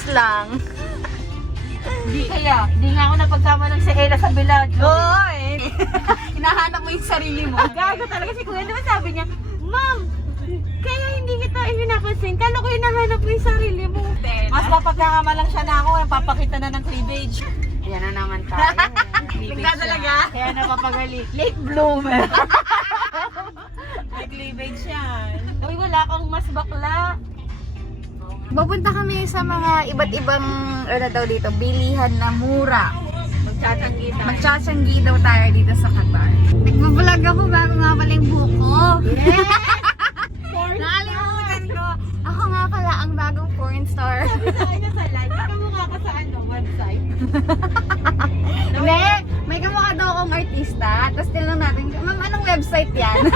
Kiss lang. Hindi kaya. Hindi nga ako napagkama ng si Ella sa Bellagio. Oo eh. Hinahanap mo yung sarili mo. Gago talaga si Kuya. Diba sabi niya, Ma'am, kaya hindi kita pinapansin. Kala ko hinahanap mo yung sarili mo. Mas mapagkakamalang siya na ako. Napapakita na ng cleavage. Yan na naman tayo. Nagdadalaga? Kaya napapagali. Late bloomer. May cleavage yan. Uy, wala kang mas bakla. Pupunta kami sa mga iba't ibang, ano daw dito, bilihan na mura. Magtsatanggi tayo. Magtsatanggi daw tayo dito sa Qatar. Nagbablog ako bago nga pala yung buhok ko. Nakalimutan ko. Ako nga pala ang bagong porn star. Sabi sa kanya sa live, kamukha ka sa website. Hindi, may kamukha daw akong artista. Tapos tinanong natin, ma'am, anong website yan?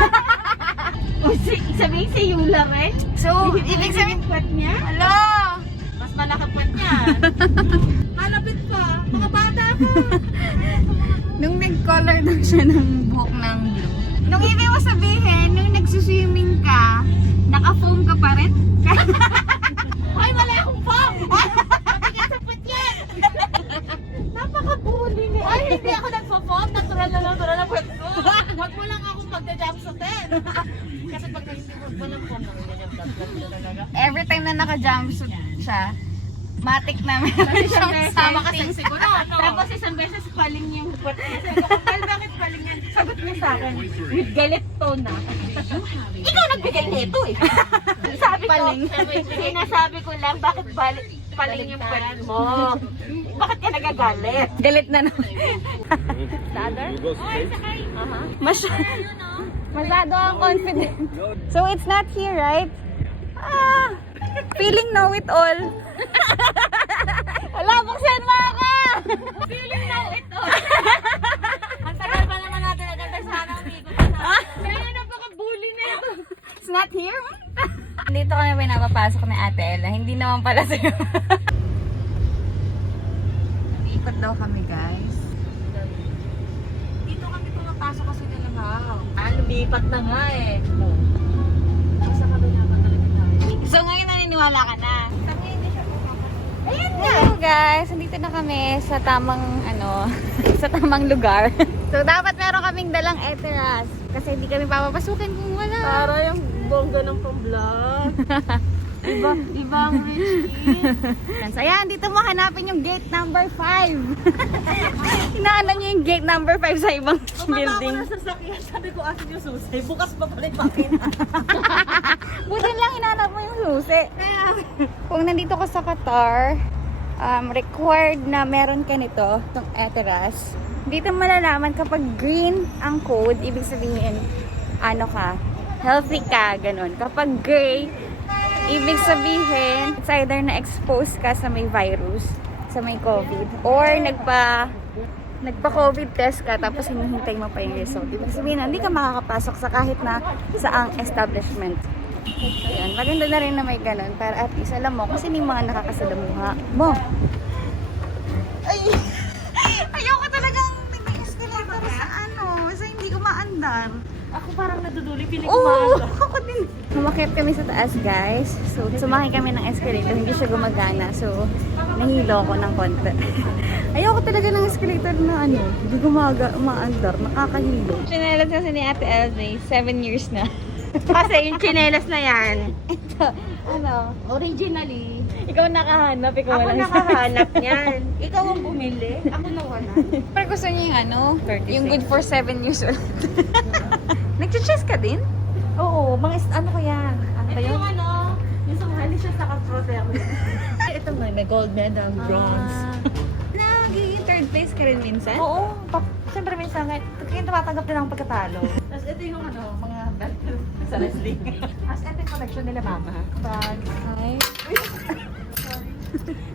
Sabihin si Yula rin. So, ibig sabihin, Pat niya? hala! Mas malakapat niya. Malapit pa. Mga bata pa. Nung nag-color daw siya ng buhok ng blue. Nung ibig mo sabihin, nung nagsuswimming ka, naka-foam ka pa rin? Ay, wala akong foam! Mabigat sa put yan! Napaka-bully niya. Ay, hindi ako nagpo-foam. Natural na put ko. Huwag mo lang akong magda-jump sa 10. Kasi pag naisipod ko ng foam, nangyayam-jump talaga. Every time na naka-jumpsuit siya, matik na meron siyang Sama ka something. siguro. Tapos isang beses paling yung put niya. Sabi ko, Kyle, bakit paling yan? Sagot niya sa akin, with galit tone na. Ikaw nagbigay nito eh. Sabi ko, Paling. sinasabi ko lang, bakit paling yung put mo? Bakit ka nagagalit? Galit na naman. Masyado ang confident. So it's not here, right? Ah, feeling know it all. Wala, buksan mo ako! Feeling now ito. Ang tagal pa naman natin naganda sana ang ikot na. Kaya napaka-bully na ito. It's not here? Dito kami pinapapasok ni Ate Ella. Hindi naman pala sa'yo. Ikot daw kami, guys. Dito kami pumapasok kasi nilamaw. Lumipat na nga eh. Sa kabila pa talaga tayo. So ngayon naniniwala ka na? Sabi hindi siya pumapasok. Ayan na! Hello guys! Nandito na kami sa tamang sa tamang lugar. So dapat meron kaming dalang eteras. Kasi hindi kami papapasukin kung wala. Para yung bongga ng pang-vlog. Iba ang rich kid. So ayan, dito mo hanapin yung gate number 5. Hinahanap niyo yung gate number 5 sa ibang building. Bumaba ako na sasakyan. Sabi ko, asin yung susi. Bukas pa pala yung pakita. Buti lang hinanap mo yung susi. Kung nandito ka sa Qatar, required na meron ka nito, itong eteras. Dito malalaman kapag green ang code, ibig sabihin, ano ka, healthy ka, ganun. Kapag gray, ibig sabihin, it's either na-expose ka sa may virus, sa may COVID, or nagpa-COVID test ka, tapos hinihintay mo pa yung result. Ibig sabihin, hindi ka makakapasok sa kahit na saang establishment. Ayan, maganda na rin na may ganun, para at least alam mo kung sino yung mga nakakasalamuha mo. Ay! Ayoko talagang nag-escalator sa sa hindi ko maandar. Ako parang naduduli. Piling ko Oo, maaga. ako din. Umakyat kami sa taas, guys. So, sumakay kami ng escalator. Hindi siya gumagana. So, nahilo ko ng konti. Ayoko talaga ng escalator na hindi umaandar. Nakakahilo. Chinelas kasi ni Ate LJ, 7 years na. Kasi yung chinelas na yan, Ito, originally, ikaw nakahanap, ikaw ako walang nakahanap niyan. Ikaw ang bumili. Ako nawala. Pero gusto niyo yung 36. yung good for 7 years old. Nag-chess ka din? Oo, ano ko yan? Ano ba yun? Yung sumali siya sa Caproterm. Ito may gold medal, bronze. Nagiging third place ka rin minsan? Oo, siyempre minsan kaya tumatanggap din ang pagkatalo. Tapos ito yung mga belt sa wrestling. As ito yung collection nila mama. Bag. Ay.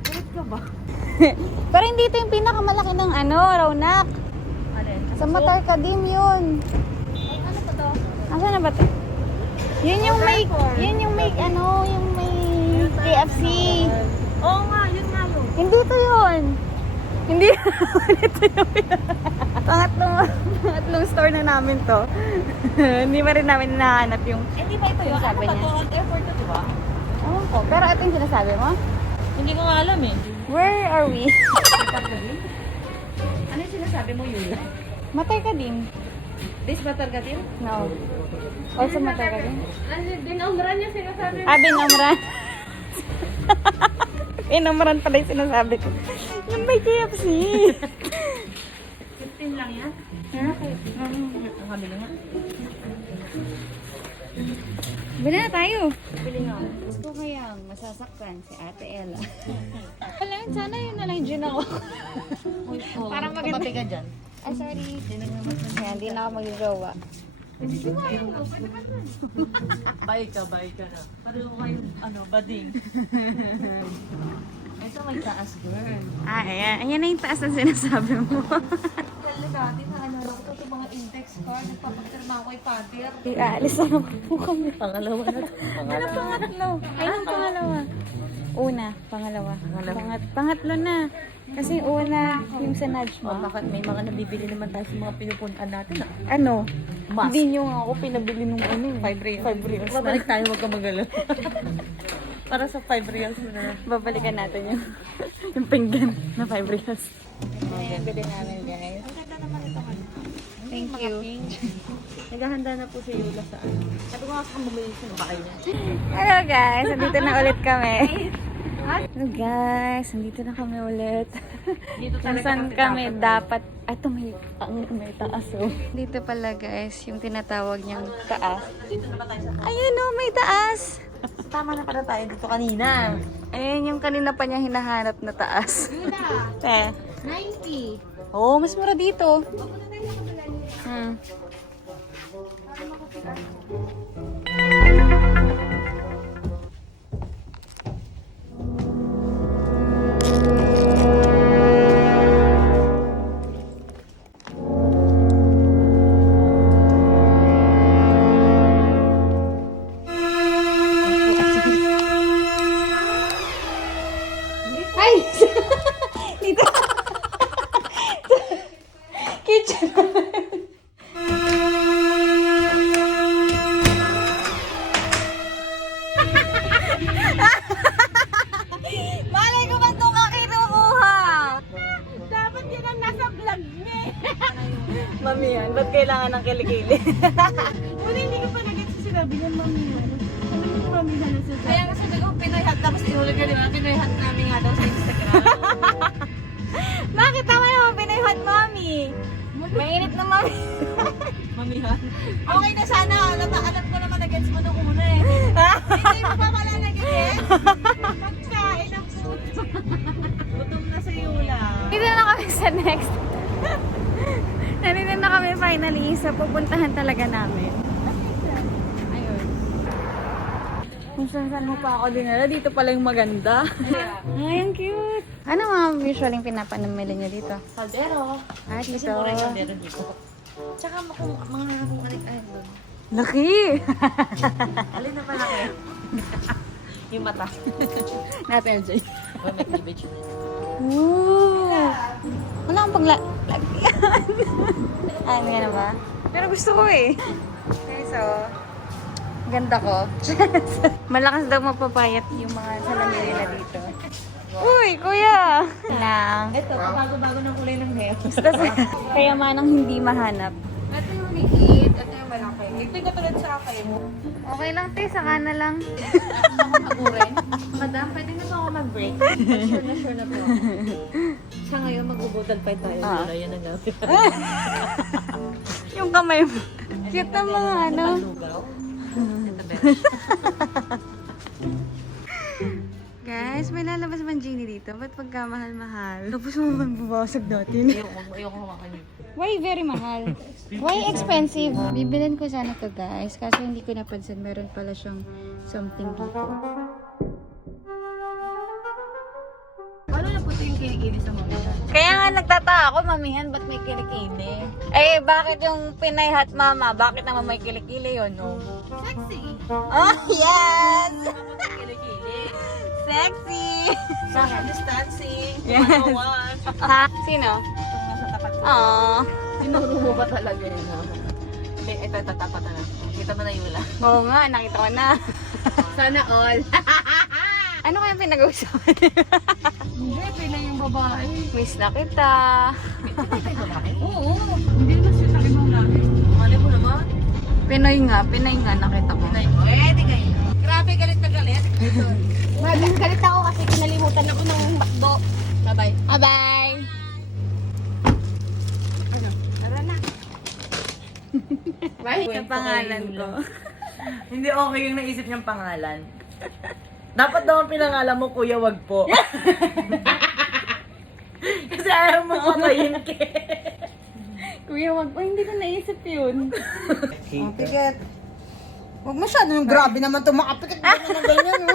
Ulit ka ba? Pero hindi ito yung pinakamalaki ng Raunak. Alin? Sa Matar Kadim yun. Ay, ano pa to? Asan na ba ito? Yun yung may KFC. Oo nga, yun nga yun. Hindi ito yun. Hindi naman ito yung pangatlong store na namin to. Hindi pa rin namin nahanap yung Eh, di ba ito yun? Ano sabi ba niya. to? Old airport to, di ba? Ewan ko. Pero ito yung sinasabi mo? Hindi ko nga alam eh. Where are we? Ano yung sinasabi mo, Yula? Matay ka din. This Batargatin? No. Also matay ka din. Ano, binumran niya sinasabi mo? Ah, binamran. Binamran pala yung sinasabi ko. Yung may KFC. 15 lang yan? Ang kabili nga. Bili na tayo. Bili nga. Gusto kayang masasaktan si Ate Ella. Wala yun, sana yun na lang dyan ako. Parang maganda. Kapatid ka dyan. Ay, sorry. Kaya hindi na ako mag-jowa. Bayad ka na. Pareho kayo, bading. Ito may taas, girl. Ah, ayan. Ayan na yung taas na sinasabi mo. Dati na ko ito mga index card. Nagpapagtirma ako kay Pater. Aalis na po kami. Pangalawa na to. Ano pangatlo? Ay, yung pangalawa. Una, pangalawa. Pangatlo na. Kasi una, yung sa nudge mo. Bakit may mga nabibili naman tayo sa mga pinupunan natin Ano? Mask. Hindi nyo nga ako pinabili nung ano. 5 reals. 5 reals na. Babalik tayo, wag ka magalo. Para sa 5 reals mo na. Babalikan natin yung pinggan na 5 reals. Ito yung bili namin, guys. Ang ganda naman ito. Thank you. Naghahanda na po si Yula sa ano. Sabi ko nga sa bumili siya ng bakay niya. Hello guys, nandito na ulit kami. Hello guys, nandito na kami ulit. Dito Kung saan kami dapat, ito may taas oh. Dito pala guys, yung tinatawag niyang taas. Dito na ba tayo sa Ayun oh, may taas. Tama na pala tayo dito kanina. Ayun yung kanina pa niya hinahanap na taas. Eh. 90. Oh, mas mura dito. Hmm. Ay! Dito. Kitchen. Malay ko ba itong kinukuha? Dapat yan ang nasa vlog niya. Mami yan, ba't kailangan ng kilikili? Una hindi ko pa nag-get sa sinabi niya, Mami Han. Ano yung Mami Han ang sinasabi? Kaya nga sabi ko, Pinoy Hat. Tapos inulit ka, di ba? Pinoy Hat namin nga daw sa Instagram. Bakit tama naman pinayhat, Mami? Mainit na, Mami. Mami Han. Okay na sana. Alam ko naman nag-gets mo nung una eh. Hindi mo pa pala nag-gets. Pagkain ang puto. Gutom na sa Yula. Dito na kami sa next. Nandito na kami finally sa pupuntahan talaga namin. Ayun. Kung saan mo pa ako dinala, dito pala yung maganda. Ay, ang cute. Ano mga usually pinapanamili niyo dito? Kaldero. Ah, Kasi dito. mura yung kaldero dito. Tsaka kung anik-anik doon. Laki! Alin na pala kayo? Yung mata. Natin, LJ. Oh, may cleavage. Ooh! Wala akong paglagyan. Ano nga na ba? Pero gusto ko eh. Okay, so, ganda ko. Malakas daw mapapayat yung mga salamin nila dito. Uy, kuya! Lang. Ito, bago-bago ng kulay ng hair. Basta kaya manang hindi mahanap. Ito yung liit, ito yung malaki. Ito yung katulad sa akin. Okay lang, te. Saka na lang. Magurin. Madam, pwede na ba ako mag-break? Sure na po ako. Sa ngayon, mag-ubudal pa tayo. Ah. Yan ang natin. Yung kamay mo. Cute ang mga ano. Lugaw. Ito, besh. Guys, may lalabas man Genie dito. Ba't pagkamahal-mahal? Tapos mo man bubasag natin. Ayoko hawakan yun. Why very mahal? Why expensive? Bibilin ko sana to guys. Kaso hindi ko napansin. Meron pala siyang something dito. Ano na po ito yung kinikili sa mga yan? Kaya nga nagtataka ako, mamihan, ba't may kilikili? Eh, bakit yung Pinay Hat Mama? Bakit naman may kilikili yun, no? Sexy! Oh, yes! Kilikili. Sexy! Social distancing. Yes. 101. Ha? Sino? Itong nasa tapat ko. Aww. Tinuro mo ba talaga yun? Hindi, ito tapat na lang. Kita mo na Yula. Oo nga, nakita ko na. Sana all. Ano kaya pinag-uusapan? Hindi, Pinay yung babae. Miss na kita. Oo. Hindi naman siya sa ibang lahi. Mali mo naman. Pinoy nga, nakita ko. Pwede kayo. Grabe, galit na galit. Galit ako kasi kinalimutan ako ng bakdo. Bye-bye. Bye-bye! Tara na. Bye. Sa pangalan ko. Hindi okay yung naisip niyang pangalan. Dapat daw ang pinangalan mo, Kuya, wag po. Kasi ayaw mo patayin ka. Kuya, wag po. Hindi ko naisip yun. Pikit. Huwag masyado yung grabe naman ito. Makapikit mo na ganyan.